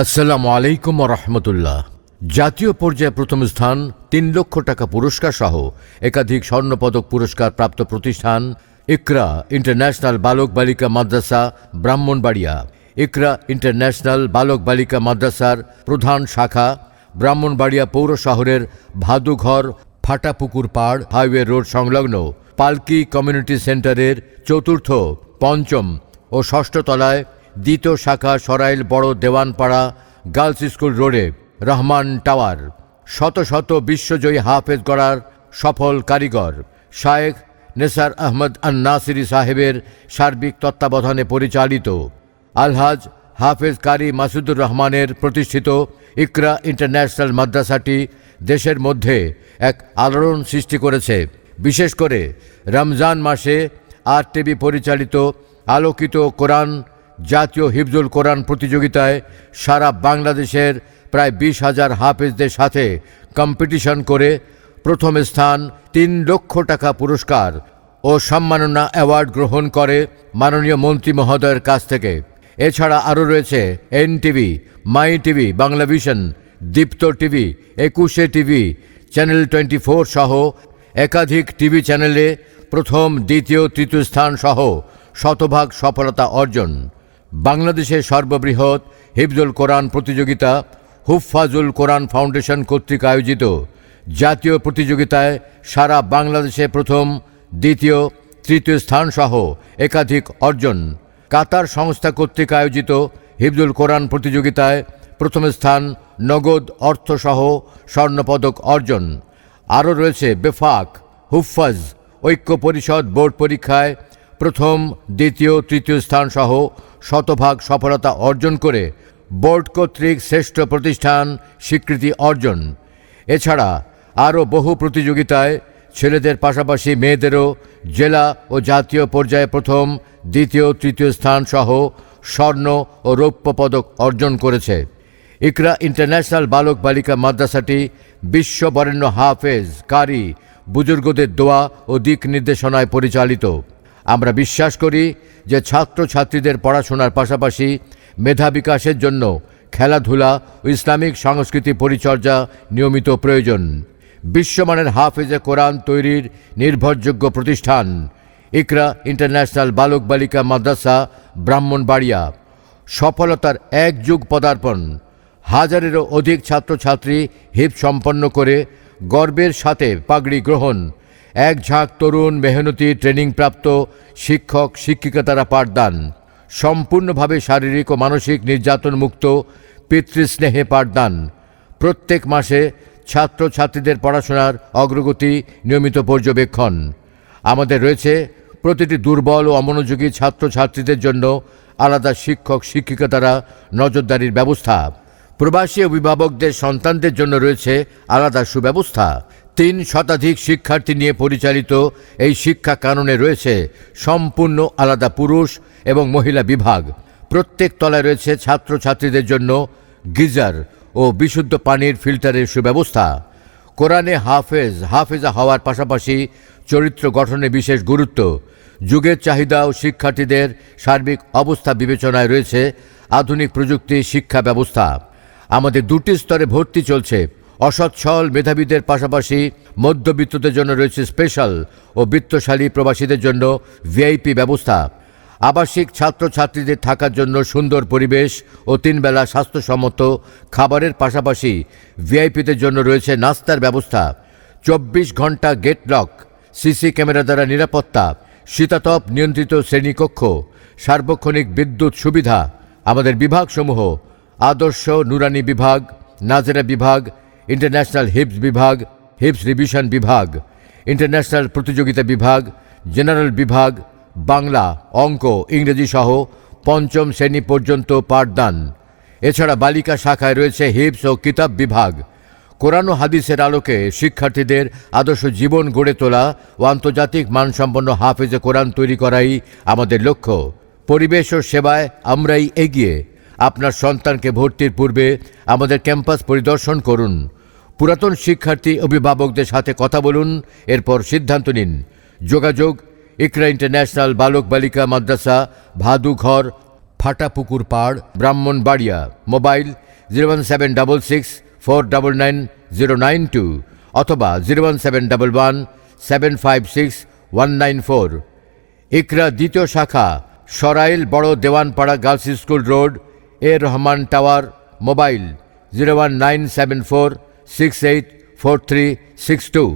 আসসালামু আলাইকুম রহমতুল্লাহ। জাতীয় পর্যায়ে প্রথম স্থান, ৩ লক্ষ টাকা পুরস্কার সহ একাধিক স্বর্ণপদক পুরস্কার প্রাপ্ত প্রতিষ্ঠান ইকরা ইন্টারন্যাশনাল বালক বালিকা মাদ্রাসা, ব্রাহ্মণবাড়িয়া। ইকরা ইন্টারন্যাশনাল বালক বালিকা মাদ্রাসার প্রধান শাখা ব্রাহ্মণবাড়িয়া পৌর শহরের ভাদুঘর ফাটাপুকুর পাড় হাইওয়ে রোড সংলগ্ন পালকি কমিউনিটি সেন্টারের চতুর্থ, পঞ্চম ও ষষ্ঠ তলায় দ্বিতীয় শাখা সরাইল বড় দেওয়ানপাড়া গার্লস স্কুল রোডে রহমান টাওয়ার। শত শত বিশ্বজয়ী হাফেজ গড়ার সফল কারিগর শায়েখ নেসার আহমদ আন নাসিরি সাহেবের সার্বিক তত্ত্বাবধানে পরিচালিত আলহাজ হাফেজ কারি মাসুদুর রহমানের প্রতিষ্ঠিত ইকরা ইন্টারন্যাশনাল মাদ্রাসাটি দেশের মধ্যে এক আলোড়ন সৃষ্টি করেছে। বিশেষ করে রমজান মাসে RTV পরিচালিত আলোকিত কোরআন জাতীয় হিফজুল কোরআন প্রতিযোগিতায় সারা বাংলাদেশের প্রায় ২০,০০০ হাফেজদের সাথে কম্পিটিশন করে প্রথম স্থান, ৩ লক্ষ টাকা পুরস্কার ও সম্মাননা অ্যাওয়ার্ড গ্রহণ করে মাননীয় মন্ত্রী মহোদয়ের কাছ থেকে। এছাড়া আরও রয়েছে NTV, মাই টিভি, বাংলা ভিশন, দীপ্ত টিভি, ২১শে টিভি, চ্যানেল 24 সহ একাধিক টিভি চ্যানেলে প্রথম, দ্বিতীয়, তৃতীয় স্থান সহ শতভাগ সফলতা অর্জন। বাংলাদেশের সর্ববৃহৎ হিফজুল কোরআন প্রতিযোগিতা হুফফাজুল কোরআন ফাউন্ডেশন কর্তৃক আয়োজিত জাতীয় প্রতিযোগিতায় সারা বাংলাদেশে প্রথম, দ্বিতীয়, তৃতীয় স্থান সহ একাধিক অর্জন। কাতার সংস্থা কর্তৃক আয়োজিত হিফজুল কোরআন প্রতিযোগিতায় প্রথম স্থান, নগদ অর্থসহ স্বর্ণপদক অর্জন। আরও রয়েছে বেফাক হুফফাজ ঐক্য পরিষদ বোর্ড পরীক্ষায় প্রথম, দ্বিতীয়, তৃতীয় স্থান সহ শতভাগ সফলতা অর্জন করে বোর্ড কর্তৃক শ্রেষ্ঠ প্রতিষ্ঠান স্বীকৃতি অর্জন। এছাড়া আরও বহু প্রতিযোগিতায় ছেলেদের পাশাপাশি মেয়েদেরও জেলা ও জাতীয় পর্যায়ে প্রথম, দ্বিতীয়, তৃতীয় স্থান সহ স্বর্ণ ও রৌপ্য পদক অর্জন করেছে। ইকরা ইন্টারন্যাশনাল বালক বালিকা মাদ্রাসাটি বিশ্ববরেণ্য হাফেজ কারি বুজুর্গদের দোয়া ও দিক নির্দেশনায় পরিচালিত। আমরা বিশ্বাস করি যে ছাত্রছাত্রীদের পড়াশোনার পাশাপাশি মেধা বিকাশের জন্য খেলাধুলা ও ইসলামিক সংস্কৃতি পরিচর্যা নিয়মিত প্রয়োজন। বিশ্বমানের হাফেজে কোরআন তৈরির নির্ভরযোগ্য প্রতিষ্ঠান ইকরা ইন্টারন্যাশনাল বালক বালিকা মাদ্রাসা, ব্রাহ্মণবাড়িয়া। সফলতার এক যুগ পদার্পণ, হাজারেরও অধিক ছাত্রছাত্রী হিফজ সম্পন্ন করে গর্বের সাথে পাগড়ি গ্রহণ, এক ঝাঁক তরুণ মেহনতি ট্রেনিংপ্রাপ্ত শিক্ষক শিক্ষিকা দ্বারা পাঠদান, সম্পূর্ণভাবে শারীরিক ও মানসিক নির্যাতন মুক্ত পিতৃস্নেহে পাঠদান। প্রত্যেক মাসে ছাত্রছাত্রীদের পড়াশোনার অগ্রগতি নিয়মিত পর্যবেক্ষণ। আমাদের রয়েছে প্রতিটি দুর্বল ও অমনোযোগী ছাত্রছাত্রীদের জন্য আলাদা শিক্ষক শিক্ষিকা দ্বারা নজরদারির ব্যবস্থা। প্রবাসী অভিভাবকদের সন্তানদের জন্য রয়েছে আলাদা সুব্যবস্থা। ৩ শতাধিক শিক্ষার্থী নিয়ে পরিচালিত এই শিক্ষা কাননে রয়েছে সম্পূর্ণ আলাদা পুরুষ এবং মহিলা বিভাগ। প্রত্যেক তলায় রয়েছে ছাত্রছাত্রীদের জন্য গিজার ও বিশুদ্ধ পানির ফিল্টারের সুব্যবস্থা। কোরআনে হাফেজা হওয়ার পাশাপাশি চরিত্র গঠনে বিশেষ গুরুত্ব। যুগের চাহিদা ও শিক্ষার্থীদের সার্বিক অবস্থা বিবেচনায় রয়েছে আধুনিক প্রযুক্তি শিক্ষা ব্যবস্থা। আমাদের 2টি স্তরে ভর্তি চলছে। অসচ্ছল মেধাবীদের পাশাপাশি মধ্যবিত্তদের জন্য রয়েছে স্পেশাল ও বিত্তশালী প্রবাসীদের জন্য VIP ব্যবস্থা। আবাসিক ছাত্রছাত্রীদের থাকার জন্য সুন্দর পরিবেশ ও 3 বেলা স্বাস্থ্যসম্মত খাবারের পাশাপাশি VIPদের জন্য রয়েছে নাস্তার ব্যবস্থা। 24 ঘন্টা গেট লক, CC ক্যামেরা দ্বারা নিরাপত্তা, শীতাতপ নিয়ন্ত্রিত শ্রেণীকক্ষ, সার্বক্ষণিক বিদ্যুৎ সুবিধা। আমাদের বিভাগসমূহ আদর্শ নুরানি বিভাগ, নাজেরা বিভাগ, ইন্টারন্যাশনাল হিফজ বিভাগ, হিফজ রিভিশন বিভাগ, ইন্টারন্যাশনাল প্রতিযোগিতা বিভাগ, জেনারেল বিভাগ, বাংলা, অঙ্ক, ইংরেজি সহ 5ম শ্রেণী পর্যন্ত পাঠদান। এছাড়া বালিকা শাখায় রয়েছে হিফজ ও কিতাব বিভাগ। কোরআন ও হাদিসের আলোকে শিক্ষার্থীদের আদর্শ জীবন গড়ে তোলা ও আন্তর্জাতিক মানসম্পন্ন হাফেজে কোরআন তৈরি করাই আমাদের লক্ষ্য। পরিবেশ ও সেবায় আমরাই এগিয়ে। আপনার সন্তানকে ভর্তির পূর্বে আমাদের ক্যাম্পাস পরিদর্শন করুন। পুরাতন শিক্ষার্থী অভিভাবকদের সাথে কথা বলুন, এরপর সিদ্ধান্ত নিন। যোগাযোগ ইকরা ইন্টারন্যাশনাল বালক বালিকা মাদ্রাসা, ভাদুঘর, ফাটাপুকুর পাড়, ব্রাহ্মণবাড়িয়া। মোবাইল 01766499092 অথবা 01711756194। ইকরা দ্বিতীয় শাখা, সরাইল বড় দেওয়ানপাড়া গার্লস স্কুল রোড, এ রহমান টাওয়ার। মোবাইল 01974684362।